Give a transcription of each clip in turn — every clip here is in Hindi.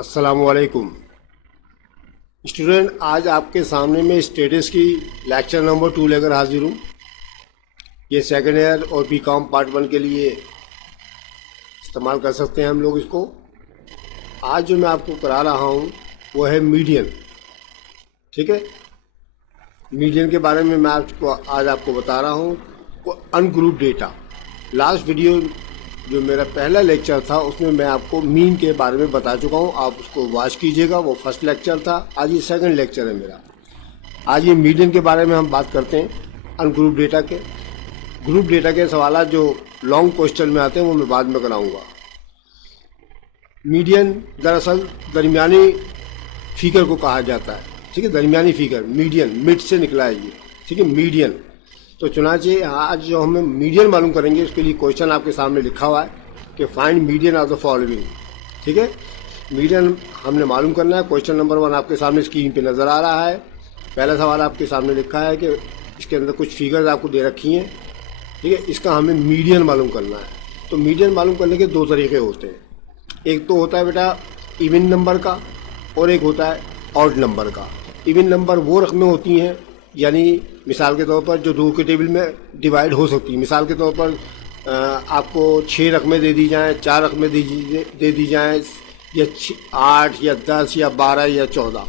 अस्सलामुअलैकुम स्टूडेंट, आज आपके सामने मैं स्टेटस की लेक्चर नंबर 2 लेकर हाजिर हूँ। ये सेकेंड ईयर और बीकॉम पार्ट 1 के लिए इस्तेमाल कर सकते हैं हम लोग इसको। आज जो मैं आपको करा रहा हूँ वो है मीडियन। ठीक है, मीडियन के बारे में मैं आज आपको बता रहा हूँ। वो अनग्रुप डेटा, लास्ट वीडियो जो मेरा पहला लेक्चर था उसमें मैं आपको मीन के बारे में बता चुका हूँ, आप उसको वॉच कीजिएगा। वो फर्स्ट लेक्चर था, आज ये सेकंड लेक्चर है मेरा। आज ये मीडियन के बारे में हम बात करते हैं, अनग्रुप डेटा के। ग्रुप डेटा के सवाल जो लॉन्ग क्वेश्चन में आते हैं वो मैं बाद में कराऊंगा। मीडियन दरअसल दरमियानी फिगर को कहा जाता है। ठीक है, दरमियानी फिगर, मीडियन, मिड से निकला है ये। ठीक है, मीडियन। तो चुनाचे आज जो हमें मीडियन मालूम करेंगे उसके लिए क्वेश्चन आपके सामने लिखा हुआ है कि find median of the following. ठीक है, मीडियन हमने मालूम करना है। क्वेश्चन नंबर 1 आपके सामने स्क्रीन पे नज़र आ रहा है। पहला सवाल आपके सामने लिखा है कि इसके अंदर कुछ फिगर्स आपको दे रखी हैं। ठीक है, इसका हमें मीडियन मालूम करना है। तो मीडियन मालूम करने के 2 तरीके होते हैं। एक तो होता है बेटा इवन नंबर का, और एक होता है ऑड नंबर का। इवन नंबर वो रकमें होती हैं, यानी मिसाल के तौर पर जो 2 के टेबल में डिवाइड हो सकती है। मिसाल के तौर पर आपको 6 रकमें दे दी जाएं, 4 रकमें दे दी जाएं, या 8 या 10 या 12 या 14,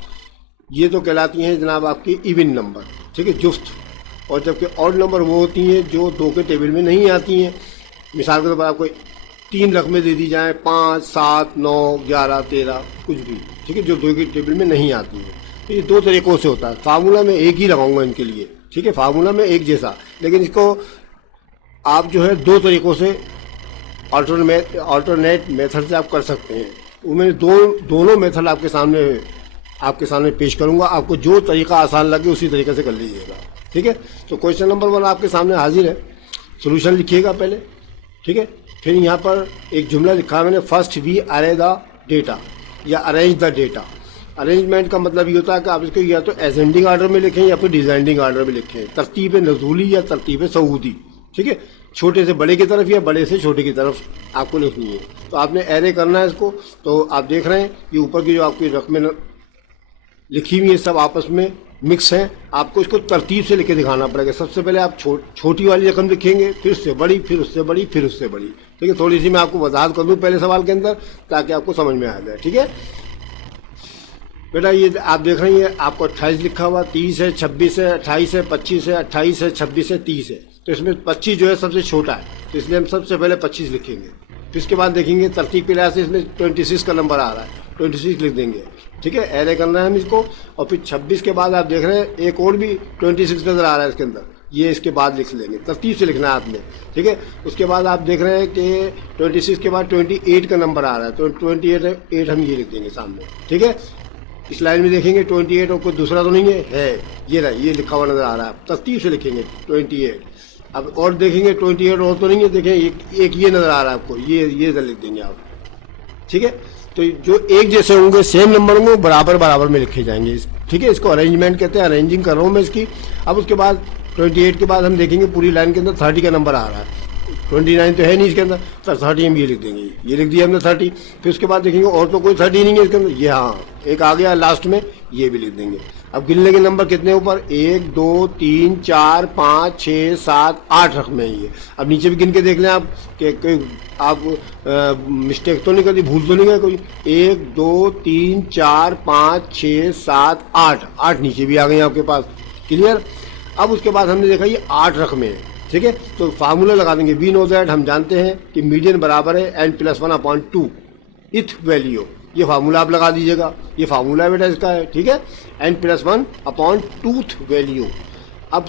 ये तो कहलाती हैं जनाब आपकी इवन नंबर। ठीक है, जुफ्त। और जबकि ऑड नंबर वो होती हैं जो 2 के टेबल में नहीं आती हैं। मिसाल के तौर पर आपको 3 रकमें दे दी जाएं, 5, 7, 9, 11, 13, कुछ भी। ठीक है, जो 2 के टेबल में नहीं आती हैं। तो ये 2 तरीक़ों से होता है। फार्मूला में एक ही लगाऊंगा इनके लिए। ठीक है, फार्मूला में एक जैसा, लेकिन इसको आप जो है 2 तरीक़ों से अल्टरनेट मेथड से आप कर सकते हैं। वो मैं दोनों मेथड आपके सामने पेश करूंगा। आपको जो तरीका आसान लगे उसी तरीके से कर लीजिएगा। ठीक है, तो क्वेश्चन नंबर 1 आपके सामने हाजिर है। सोल्यूशन लिखिएगा पहले। ठीक है, फिर यहाँ पर एक जुमला लिखा है मैंने, फर्स्ट वी अरे द डेटा या अरेंज द डेटा। अरेंजमेंट का मतलब ये होता है कि आप इसको या तो असेंडिंग ऑर्डर में लिखें या फिर डिजाइनिंग ऑर्डर में लिखें, तरतीब नज़ूली या तरतीब सऊदी। ठीक है, छोटे से बड़े की तरफ या बड़े से छोटे की तरफ आपको लिखनी है। तो आपने एरे करना है इसको। तो आप देख रहे हैं ये ऊपर की जो आपकी रकमें लिखी हुई है सब आपस में मिक्स हैं। आपको इसको तरतीब से लिखे दिखाना पड़ेगा। सबसे पहले आप छोटी वाली रकम लिखेंगे, फिर उससे बड़ी, फिर उससे बड़ी, फिर उससे बड़ी। ठीक है, थोड़ी सी मैं आपको वजाहत कर दूँ पहले सवाल के अंदर ताकि आपको समझ में आ जाए। ठीक है बेटा, ये आप देख रहे हैं आपको 28 लिखा हुआ, 30 है, 26 है, 28 है, 25 है, 28 है, 26 है, 30 है। तो इसमें 25 जो है सबसे छोटा है, तो इसलिए हम सबसे पहले 25 लिखेंगे। फिर इसके बाद देखेंगे तरतीब के लिहाज से इसमें 26 का नंबर आ रहा है, 26 लिख देंगे। ठीक है, एरे करना है हम इसको। और फिर 26 के बाद आप देख रहे हैं एक और भी 26 नजर आ रहा है इसके अंदर, ये इसके बाद लिख लेंगे। तरतीब से लिखना है आपने। ठीक है, उसके बाद आप देख रहे हैं कि 26 के बाद 28 का नंबर आ रहा है, तो 28 हम ये लिख देंगे सामने। ठीक है, इस लाइन में देखेंगे 28 और कोई दूसरा तो नहीं है, ये रहा, ये लिखा हुआ नजर आ रहा है। तरतीब से लिखेंगे 28। अब और देखेंगे 28 और तो नहीं है, देखें एक ये नजर आ रहा है आपको, ये लिख देंगे आप। ठीक है, तो जो एक जैसे होंगे, सेम नंबर होंगे, बराबर में लिखे जाएंगे। ठीक है, इसको अरेंजमेंट कहते हैं। अरेंजिंग कर रहा हूँ मैं इसकी। अब उसके बाद 28 के बाद हम देखेंगे पूरी लाइन के अंदर 30 का नंबर आ रहा है। 29 तो है नहीं इसके अंदर, तो 30 हम ये लिख देंगे। ये लिख दिया हमने 30। फिर उसके बाद देखेंगे और तो कोई 30 नहीं है इसके अंदर, ये हाँ एक आ गया लास्ट में, ये भी लिख देंगे। अब गिनने के नंबर कितने ऊपर, 1 2 3 4 5 6 7 8 रकमें ये। अब नीचे भी गिन के देख लें आप कि कोई आप मिस्टेक तो नहीं करी, भूल तो नहीं गए कोई। 1 2 3 4 5 6 7 8 नीचे भी आ गए आपके पास। क्लियर। अब उसके बाद हमने देखा ये 8 रकमें हैं। ठीक है, तो फार्मूला लगा देंगे। वी नो दैट, हम जानते हैं कि मीडियन बराबर है n+1/2 इथ वैल्यू। ये फार्मूला आप लगा दीजिएगा, ये फार्मूला बेटा इसका है। ठीक है, n+1/2 वैल्यू। अब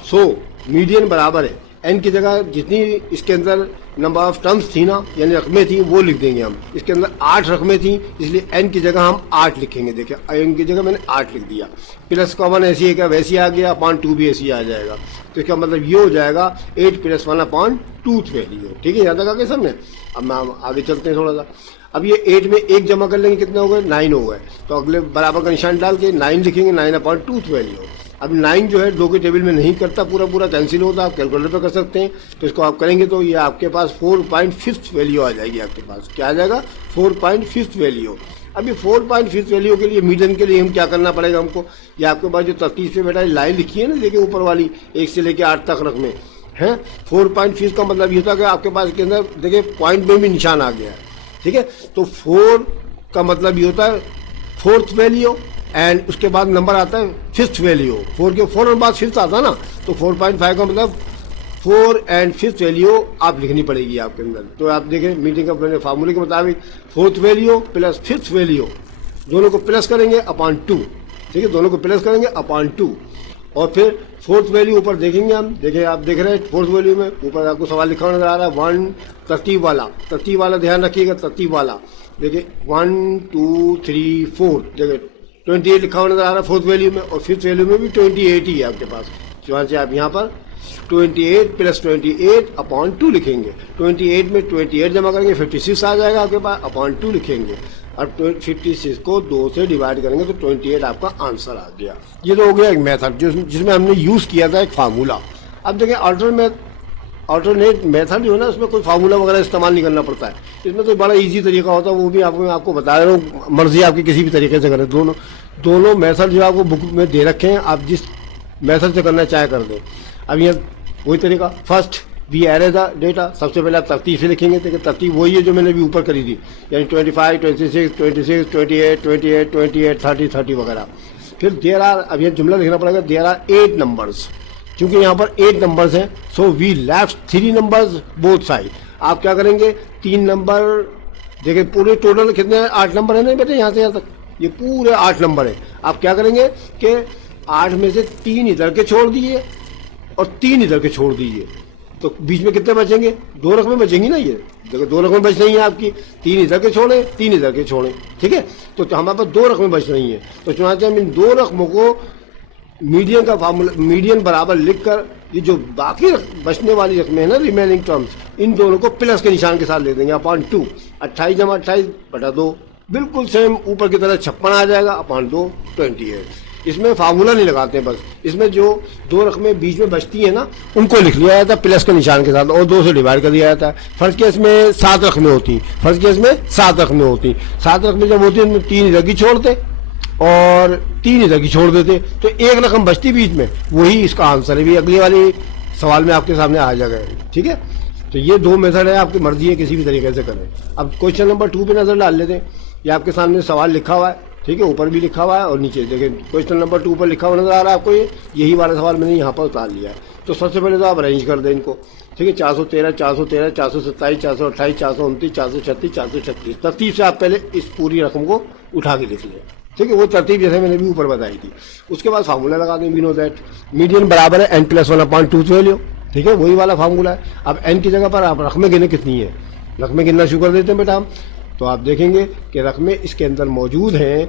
मीडियन बराबर है n की जगह जितनी इसके अंदर नंबर ऑफ टर्म्स थी ना, यानी रकमें थी, वो लिख देंगे हम। इसके अंदर 8 रकमें थी, इसलिए n की जगह हम 8 लिखेंगे। देखिए n की जगह मैंने 8 लिख दिया। प्लस का 1 ऐसी है क्या, वैसी आ गया, (2) भी ऐसी आ जाएगा। तो इसका मतलब ये हो जाएगा 8+1/2 वैल्यू। ठीक है, यहाँ तक आ गए सबने। अब मैं आगे चलते हैं थोड़ा सा। अब ये 8 में 1 जमा कर लेंगे, कितने हो गए, 9 हो गए। तो अगले बराबर का निशान डाल के 9 लिखेंगे, 9/2 वैल्यू। अब 9 जो है 2 के टेबल में नहीं करता, पूरा कैंसिल होता, आप कैलकुलेटर पे कर सकते हैं। तो इसको आप करेंगे तो ये आपके पास 4.5 वैल्यू आ जाएगी। आपके पास क्या आ जाएगा, 4.5 वैल्यू। अभी 4.5 वैल्यू के लिए मीडियन के लिए हम क्या करना पड़ेगा हमको, ये आपके पास जो तरतीब से बेटा लाइन लिखी है ना, देखिए ऊपर वाली 1 से लेके 8 तक रकमें हैं। 4.5 का मतलब ये होता है कि आपके पास के अंदर देखिए पॉइंट में भी निशान आ गया है, ठीक है। तो 4 का मतलब ये होता है 4th वैल्यू, एंड उसके बाद नंबर आता है 5th वैल्यू। 4 के फौरन बाद 5th आता है ना, तो 4.5 का मतलब 4 एंड 5th वैल्यू आप लिखनी पड़ेगी आपके अंदर। तो आप देखें मीटिंग का मैंने फार्मूले के मुताबिक 4th value plus 5th value दोनों को प्लस करेंगे अपॉन 2, ठीक है, दोनों को प्लस करेंगे अपॉन 2, और फिर 4th वैल्यू ऊपर देखेंगे हम। देखिए आप देख रहे हैं 4th वैल्यू में ऊपर आपको सवाल लिखा हुआ नजर आ रहा है 1 तरतीब वाला ध्यान रखिएगा, तरतीब वाला। देखिए 1 2 3 4 देखिए 28 लिखा हुआ नजर आ रहा है 4th वैल्यू में, और 5th वैल्यू में भी 28 ही है आपके पास। चुनाव से आप यहाँ पर 28 प्लस 28 अपॉन 2 लिखेंगे। 28 में 28 जमा करेंगे 56 आ जाएगा आपके पास, अपॉन 2 लिखेंगे, और 56 को 2 से डिवाइड करेंगे तो 28 आपका आंसर आ गया। ये तो हो गया एक मेथड जिसमें हमने यूज़ किया था एक फार्मूला। अब देखें अल्टरनेट मेथड जो है ना, उसमें कोई फार्मूला वगैरह इस्तेमाल नहीं करना पड़ता है। इसमें तो बड़ा इजी तरीका होता है, वो भी आपको बता रहा हूँ, मर्जी आपकी किसी भी तरीके से करें। दोनों मेथड जो आपको बुक में दे रखे हैं, आप जिस मेथड से करना चाहे कर दें। अब यहाँ वही तरीका, first we array the data, सबसे पहले आप तरतीब से लिखेंगे। देखिए तरतीब वही है जो मैंने अभी ऊपर करी थी, यानी 25 26 26 28 28 28 30 30 वगैरह। फिर देयर आर, अब ये जुमला लिखना पड़ेगा, देयर आर 8 नंबर्स, क्योंकि यहाँ पर 8 नंबर्स हैं, so we left 3 numbers both side. आप क्या करेंगे, 3 नंबर, देखिए पूरे टोटल कितने हैं, 8 नंबर है ना बेटे, यहाँ से यहाँ तक ये पूरे 8 नंबर है। आप क्या करेंगे कि 8 में से 3 इधर के छोड़ दिए और 3 इधर के छोड़ दीजिए, तो बीच में कितने बचेंगे, 2 रकमें बचेंगी ना। ये देखो 2 रकमें बच रही हैं आपकी, 3 इधर के छोड़े 3 इधर के छोड़े, ठीक है। तो हमारे पास 2 रकमें बच रही हैं, तो चुनाचे हम इन 2 रकमों को मीडियन का फार्मूला, मीडियन बराबर लिखकर ये जो बाकी बचने वाली रकमें है ना, रिमेनिंग टर्म्स, इन दोनों को प्लस के निशान के साथ ले देंगे अपॉन 2। 28 जमा 28 बटा 2, बिल्कुल सेम ऊपर की तरह 56 आ जाएगा अपॉन 2 28। इसमें फार्मूला नहीं लगाते हैं, बस इसमें जो 2 रकमें बीच में बचती है ना, उनको लिख लिया जाता है प्लस के निशान के साथ, और 2 से डिवाइड कर दिया जाता है। फर्स्ट केस में 7 रकमें होती, फर्स्ट केस में 7 रकमें होती। 7 रकमें जब होती है उनमें 3 इधर की छोड़ते और 3 इधर की छोड़ देते, तो 1 रकम बचती बीच में, वही इसका आंसर है। भी अगली वाली सवाल में आपके सामने आ जाएगा, ठीक है। तो ये 2 मेथड है, आपकी मर्जी है किसी भी तरीके से करें। अब क्वेश्चन नंबर 2 पे नजर डाल लेते हैं। ये आपके सामने सवाल लिखा हुआ है, ठीक है, ऊपर भी लिखा हुआ है और नीचे देखिए क्वेश्चन नंबर 2 पर लिखा हुआ नजर आ रहा है आपको, यही वाला सवाल मैंने यहाँ पर उतार लिया है। तो सबसे पहले तो आप अरेंज कर दें इनको, ठीक है। 413 413 427 428 429 436 436 तरतीब से आप पहले इस पूरी रकम को उठा के लिख लें, ठीक है। वो तरतीब जैसे मैंने भी ऊपर बताई थी। उसके बाद फार्मूला लगा दें, वी नो दैट मीडियन बराबर है n + 1 अपॉन 2 वैल्यू, ठीक है, वही वाला फार्मूला है। अब n की जगह पर आप रकमें गिने कितनी है, रकमें गिनना शुरू कर देते हैं बेटा हम। तो आप देखेंगे कि रकमें इसके अंदर मौजूद हैं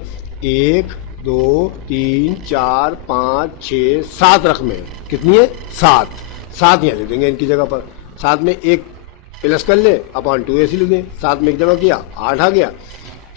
1 2 3 4 5 6 7 रकमें। कितनी है, 7 यहाँ दे देंगे इनकी जगह पर। 7 में 1 प्लस कर ले अपॉन 2 ऐसे लिख दें। 7 में 1 जमा किया 8 आ गया,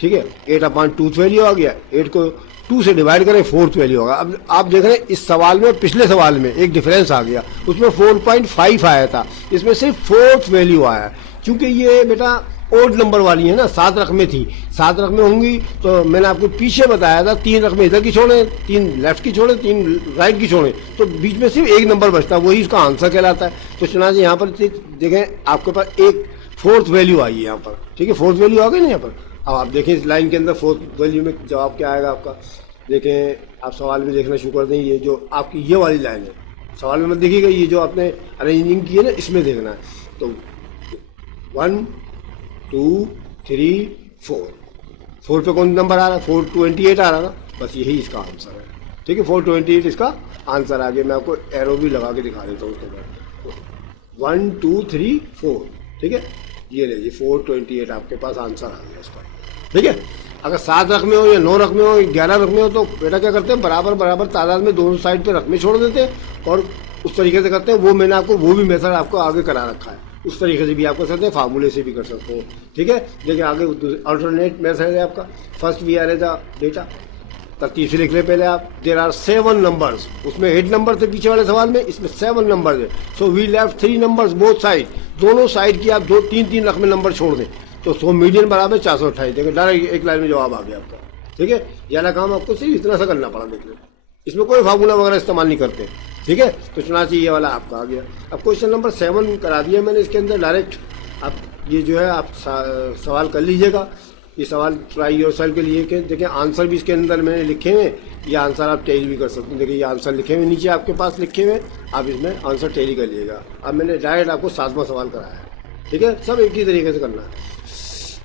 ठीक है। 8 अपॉन 2 वैल्यू आ गया, 8 को 2 से डिवाइड करें 4th वैल्यू होगा। अब आप देख रहे हैं इस सवाल में पिछले सवाल में एक डिफरेंस आ गया, उसमें 4.5 आया था, इसमें सिर्फ 4th वैल्यू आया। क्योंकि ये बेटा ओड नंबर वाली है ना, 7 रकमें थी, 7 रकमें होंगी तो मैंने आपको पीछे बताया था 3 रकमें इधर की छोड़े, 3 लेफ्ट की छोड़े, 3 राइट की छोड़े, तो बीच में सिर्फ 1 नंबर बचता है, वही इसका आंसर कहलाता है। तो चुनाचे यहाँ पर देखें आपके पास एक 4th वैल्यू आई है यहाँ पर, ठीक है, 4th वैल्यू आ गई ना यहाँ पर। अब आप देखें इस लाइन के अंदर 4th वैल्यू में जवाब क्या आएगा आपका। देखें आप सवाल में देखना शुरू कर दें, ये जो आपकी ये वाली लाइन है, सवाल में मत देखिएगा, ये जो आपने अरेंजिंग की है ना, इसमें देखना है। तो 1 2 3 4 पे कौन नंबर आ रहा है, 428 आ रहा ना, बस यही इसका आंसर है, ठीक है। 428 इसका आंसर आ गया। मैं आपको एरो भी लगा के दिखा देता हूँ उसके बाद। 1 2 3 4, ठीक है, ये लीजिए 428 आपके पास आंसर आ गया इसका, ठीक है। अगर 7 रकमें हो या 9 रकमें हो, 11 रकमें हो, तो बेटा क्या करते हैं, बराबर बराबर तादाद में दोनों साइड पे रकमें छोड़ देते हैं और उस तरीके से करते हैं। वो मैंने आपको वो भी मेथड आपको आगे करा रखा है, उस तरीके से भी आप कर सकते हैं, फार्मूले से भी कर सकते हैं, ठीक है। देखिए आगे अल्टरनेट मेथड है आपका, first we are the data, तरतीब से लिख ले पहले आप। देयर आर 7 नंबर्स, उसमें 8 नंबर थे पीछे वाले सवाल में, इसमें 7 नंबर है। So we left 3 numbers both side, दोनों साइड की आप 2 3 3 रकमें नंबर छोड़ दें, तो 100 मीडियन बराबर 428, देखिए डायरेक्ट एक लाइन में जवाब आ गया आपका। ठीक है, ये वाला काम आपको सिर्फ इतना सा करना पड़ा, देख लो इसमें कोई फार्मूला वगैरह इस्तेमाल नहीं करते। ठीक है, तो चुनाची ये वाला आपका आ गया। अब क्वेश्चन नंबर 7 करा दिया मैंने इसके अंदर डायरेक्ट। आप ये जो है आप सवाल कर लीजिएगा, ये सवाल ट्राई योरसेल्फ के लिए के देखिए आंसर भी इसके अंदर मैंने लिखे हुए, ये आंसर आप टैली भी कर सकते हैं। देखिए ये आंसर लिखे हुए नीचे आपके पास लिखे हुए, आप इसमें आंसर टैली कर लीजिएगा। अब मैंने डायरेक्ट आपको 7वां सवाल कराया है। ठीक है, सब एक ही तरीके से करना है।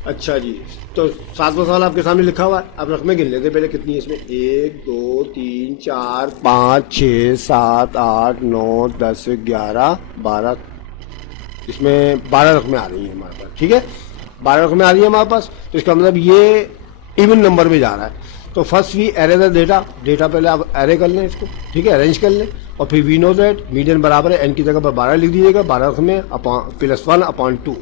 अच्छा जी, तो 7वां सवाल आपके सामने लिखा हुआ है। अब रकमें गिन लेते पहले कितनी है इसमें, 1 2 3 4 5 6 7 8 9 10 11 12, इसमें 12 रकमें आ रही हैं हमारे पास। ठीक है, 12 रकमें आ रही है हमारे पास, तो इसका मतलब ये इवन नंबर में जा रहा है। तो first we array the data पहले आप एरे कर लें इसको। ठीक है, अरेंज कर लें, और फिर वी नो दैट मीडियन बराबर है एन की जगह पर 12 लिख दीजिएगा, 12 रकमें +1/2।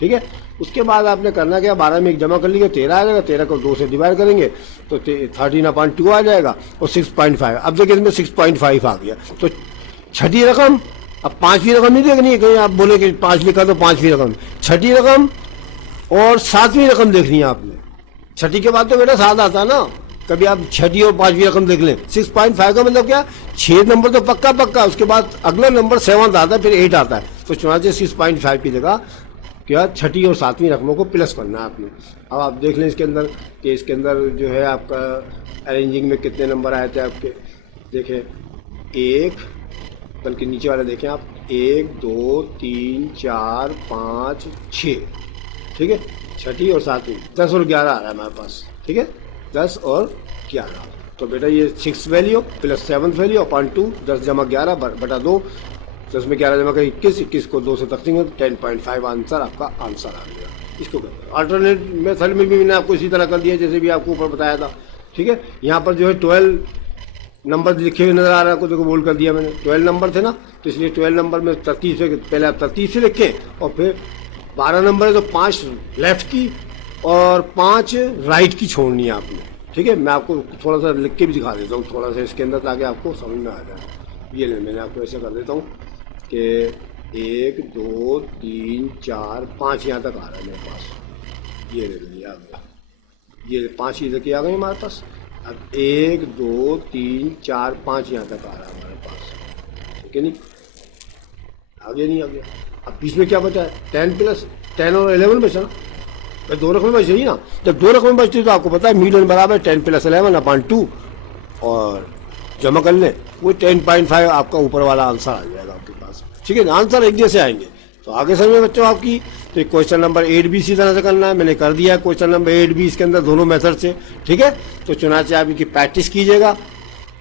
ठीक है, उसके बाद आपने करना क्या, 12 में एक जमा कर लीजिए, 13 आ जाएगा, 13 को 2 से डिवाइड करेंगे तो 13/2 आ जाएगा, और 6.5। अब देखिए इसमें 6.5 आ गया। तो छठी रकम, अब 5वीं रकम नहीं देखनी है, कहीं आप बोले कि 5 लिखा तो 5वीं रकम, छठी रकम और 7वीं रकम देखनी है आपने। छठी के बाद तो बेटा 7 आता है ना, कभी आप छठी और 5वीं रकम देख लें। 6.5 का मतलब क्या, 6 नंबर तो पक्का, उसके बाद अगला नंबर 7 आता है, फिर 8 आता है। तो चुनाचे 6.5 की जगह क्या छठी और 7वीं रकमों को प्लस करना है आपने। अब आप देख लें इसके अंदर कि इसके अंदर जो है आपका अरेंजिंग में कितने नंबर आए थे आपके, देखें 1, बल्कि नीचे वाला देखें आप, 1 2 3 4 5 6। ठीक है, छठी और 7वीं, 10 और 11 आ रहा है हमारे पास। ठीक है, 10 और 11, तो बेटा ये 6 वैल्यू प्लस 7 वैल्यू अपॉन 2, 10 जमा 11 बटा 2, 10 में 11 जमा कर 21 को 2 से तकसीम 10.5 आंसर आपका आंसर आ गया। इसको अल्टरनेट मेथड में भी मैंने आपको इसी तरह कर दिया जैसे भी आपको ऊपर बताया था। ठीक है, यहाँ पर जो है 12 नंबर लिखे हुए नजर आ रहा है, देखो बोल्ड कर दिया मैंने, 12 नंबर थे ना, तो इसलिए 12 नंबर में तरतीब से पहले आप तरतीब से लिखें, और फिर 12 नंबर है तो 5 लेफ्ट की और 5 राइट की छोड़नी है आपने। ठीक है, मैं आपको थोड़ा सा लिख के भी दिखा देता हूँ थोड़ा सा इसके अंदर, ताकि आपको समझ में आ जाए। ये ले, मैंने आपको ऐसे कर देता हूँ कि 1 2 3 4 5 यहाँ तक आ रहा है मेरे पास। ये ले लीजिए आ गया, ये 5 इधर की आ गई हमारे पास। अब 1 2 3 4 5 यहाँ तक आ रहा है हमारे पास। ठीक है, नहीं आ गया, नहीं आ गया। अब बीच में क्या बचा है, 10 प्लस 10 और 11 बचा ना, 2 रकमें बच रही ना। जब 2 रकमें बचती तो आपको पता है मीडियन बराबर 10 + 11/2, और जमा कर लें वो 10.5 आपका ऊपर वाला आंसर आ जाएगा आपके पास। ठीक है, आंसर एक जैसे आएंगे। तो आगे समझ बच्चों आपकी, तो क्वेश्चन नंबर 8 भी इसी तरह से करना है, मैंने कर दिया है क्वेश्चन नंबर 8 भी इसके अंदर दोनों मेथड से। ठीक है, तो चुनाचे आप इनकी प्रैक्टिस कीजिएगा,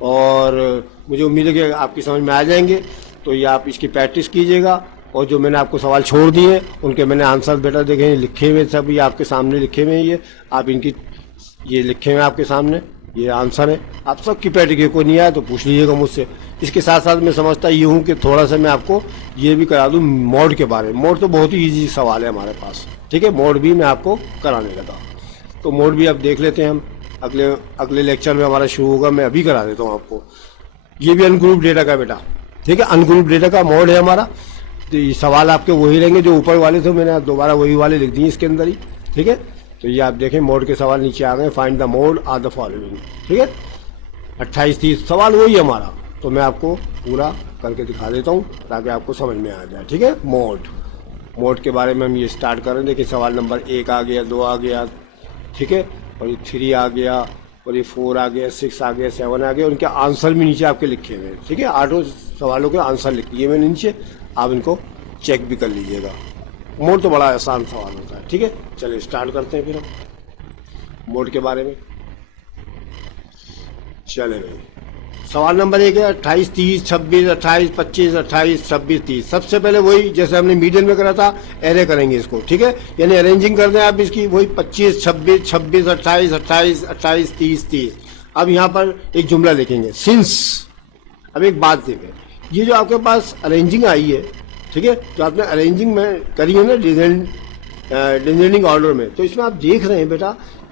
और मुझे उम्मीद है कि आपकी समझ में आ जाएंगे। तो ये आप इसकी प्रैक्टिस कीजिएगा, और जो मैंने आपको सवाल छोड़ दिए उनके मैंने आंसर बेटा देखें लिखे हुए, सब ये आपके सामने लिखे हुए हैं। ये आप इनकी ये लिखे हुए आपके सामने, ये आंसर है। आप सब की प्रैक्टिस, कोई नहीं आया तो पूछ लीजिएगा मुझसे। इसके साथ साथ मैं समझता ये हूँ कि थोड़ा सा मैं आपको ये भी करा दूँ मोड के बारे में। मोड तो बहुत ही ईजी सवाल है हमारे पास। ठीक है, मोड भी मैं आपको कराने लगा, तो मोड भी अब देख लेते हैं हम। अगले लेक्चर में हमारा शुरू होगा, मैं अभी करा देता हूँ आपको। ये भी अनग्रुप डेटा का बेटा, ठीक है, अनग्रुप डेटा का मोड है हमारा। तो ये सवाल आपके वही रहेंगे जो ऊपर वाले थे, मैंने दोबारा वही वाले लिख दिए इसके अंदर ही। ठीक है, तो ये आप देखें मोड के सवाल नीचे आ गए, find the mode are the following. ठीक है, 28-30 सवाल वही हमारा, तो मैं आपको पूरा करके दिखा देता हूँ ताकि आपको समझ में आ जाए। ठीक है, मोड के बारे में हम ये स्टार्ट कर रहे हैं। देखिए सवाल नंबर 1 आ गया, 2 आ गया, ठीक है, और ये 3 आ गया, और ये 4 आ गया, 6 आ गया, 7 आ गया। उनके आंसर भी नीचे आपके लिखे हुए हैं। ठीक है, 8 सवालों के आंसर लिख दिए मैंने नीचे, आप इनको चेक भी कर लीजिएगा। मोड तो बड़ा आसान सवाल होता है। ठीक है, चलिए स्टार्ट करते हैं फिर हम मोड के बारे में। चले भाई, सवाल नंबर 1 है 28, 30, 26, 28, 25, 28, 26, 30। सबसे पहले वही जैसे हमने मीडियन में करा था, एरे करेंगे इसको। ठीक है, यानी अरेंजिंग कर दें आप इसकी, वही 25, 26, 26, 28, 28, 28, 30, 30। अब यहाँ पर एक जुमला लिखेंगे, सिंस। अब एक बात देखें, ये जो आपके पास अरेंजिंग आई है, ठीक है, जो आपने अरेंजिंग में करी है ना डिसेंडिंग ऑर्डर में, तो इसमें आप देख रहे हैं बेटा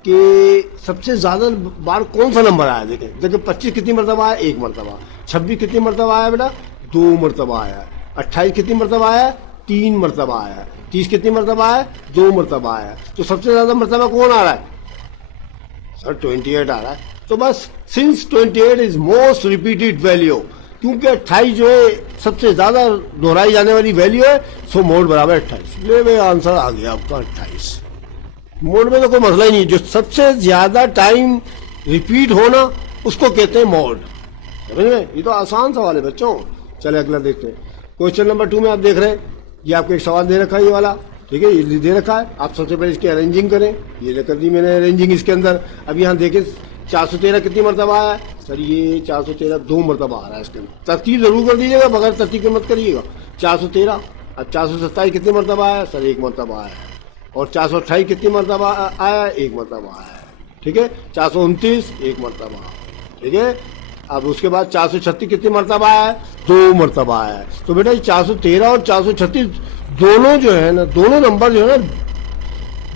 कि सबसे ज्यादा बार कौन सा नंबर आया। देखें 25 कितनी मरतबा आया, 1 मरतबा। 26 कितनी मरतबा आया बेटा, 2 मरतबा आया। 28 कितनी मरतबा आया, 3 मरतबा आया है। 30 कितनी मरतबा है? 2 मरतबा आया है। तो सबसे ज्यादा मरतबा कौन आ रहा है सर? 28 आ रहा है। तो बस since 28 is most repeated value, क्योंकि 28 जो है सबसे ज्यादा दोहराई जाने वाली वैल्यू है, सो मोड बराबर 28। ले भाई आंसर आ गया आपका 28। मोड में तो कोई मसला ही नहीं, जो सबसे ज्यादा टाइम रिपीट होना उसको कहते हैं मोड। समझ में? ये तो आसान सवाल है बच्चों। चले अगला देखते हैं। क्वेश्चन नंबर 2 में आप देख रहे हैं, ये आपको एक सवाल दे रखा है, ये वाला, ठीक है, ये दे रखा है। आप सबसे पहले इसकी अरेंजिंग करें। ये कर दी मैंने अरेंजिंग इसके अंदर। अब यहाँ देखें 413 कितनी मरतबा आया है सर? ये 413 2 मरतबा आ रहा है इसके अंदर। तरतीब जरूर कर दीजिएगा, बगैर तरतीब के मत करिएगा। 413। अब 427 कितनी मरतबा आया सर? 1 मरतबा आया है। और 428 कितनी मरतबा आया? 1 मरतबा आया है। ठीक है। 429 1 मरतबा, ठीक है। अब उसके बाद 436 कितनी मरतबा आया है? 2 मरतबा आया है। तो बेटा 413 और 436 दोनों जो है ना, दोनों नंबर जो है ना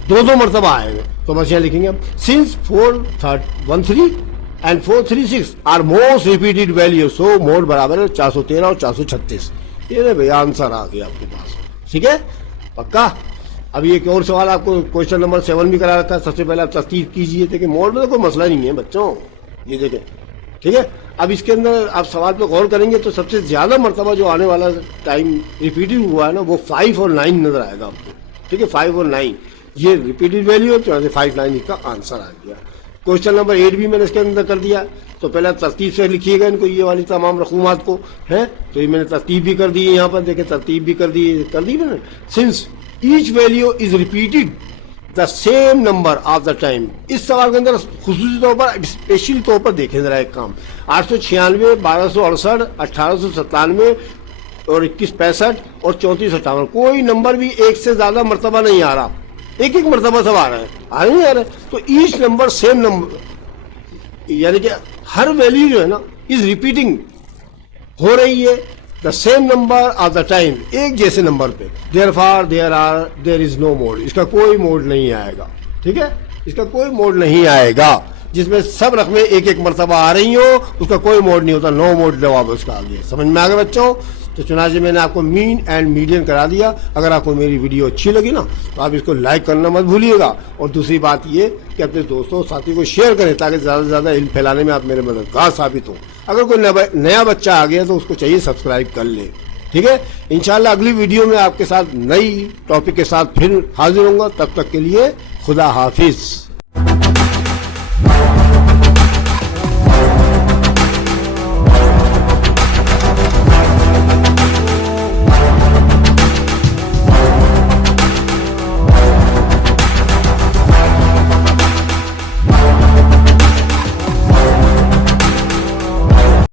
2-2 मरतबा आएंगे। तो बस यहाँ लिखेंगे हम, since 413 and 436 are most repeated value, so mode बराबर है 413 और 436। ये भैया आंसर आ गया आपके पास, ठीक है, पक्का। अभी एक और सवाल आपको क्वेश्चन नंबर 7 भी करा रखा है। सबसे पहले आप तरतीब कीजिए। देखिए मोड में तो कोई मसला नहीं है बच्चों, ये देखें, ठीक है। अब इसके अंदर आप सवाल पे गौर करेंगे तो सबसे ज्यादा मरतबा जो आने वाला टाइम रिपीटेड हुआ है ना, वो 5 और 9 नजर आएगा आपको, ठीक है। 5 और 9 ये रिपीटेड वैल्यू है, तो 5 9 इसका आंसर आ गया। क्वेश्चन नंबर 8 भी मैंने इसके अंदर कर दिया। तो पहले आप तरतीब से लिखिएगा इनको, ये वाली तमाम रकूमात को, है। तो ये मैंने तरतीब भी कर दी है, यहाँ पर देखें तरतीब भी कर दी मैंने। Since each value is repeated the same number of the time. इस सवाल के अंदर खुसूसी तौर पर, स्पेशली तौर पर देखें जरा एक काम, 896, 1268, 1897 और 2165 और 3458, कोई नंबर भी एक से ज्यादा मरतबा नहीं आ रहा, एक एक मरतबा सब आ रहा है, आ नहीं आ रहा है। तो ईच नंबर सेम नंबर, यानी कि हर वैल्यू जो है ना इज रिपीटिंग हो रही है the same number of the time, एक जैसे नंबर पे। देयर इज नो मोड, इसका कोई मोड नहीं आएगा, ठीक है, इसका कोई मोड नहीं आएगा। जिसमें सब रकमें एक एक मरतबा आ रही हो उसका कोई मोड नहीं होता, नो मोड जवाब उसका आ गया। समझ में आ गया बच्चों? तो चुनाचे मैंने आपको मीन एंड मीडियन करा दिया। अगर आपको मेरी वीडियो अच्छी लगी ना तो आप इसको लाइक करना मत भूलिएगा। और दूसरी बात ये कि अपने दोस्तों साथी को शेयर करें ताकि ज़्यादा से ज़्यादा इल्म फैलाने में आप मेरे मददगार साबित हो। अगर कोई नया बच्चा आ गया तो उसको चाहिए सब्सक्राइब कर ले, ठीक है। इंशाल्लाह अगली वीडियो में आपके साथ नई टॉपिक के साथ फिर हाजिर होऊंगा। तब तक के लिए खुदा हाफिज।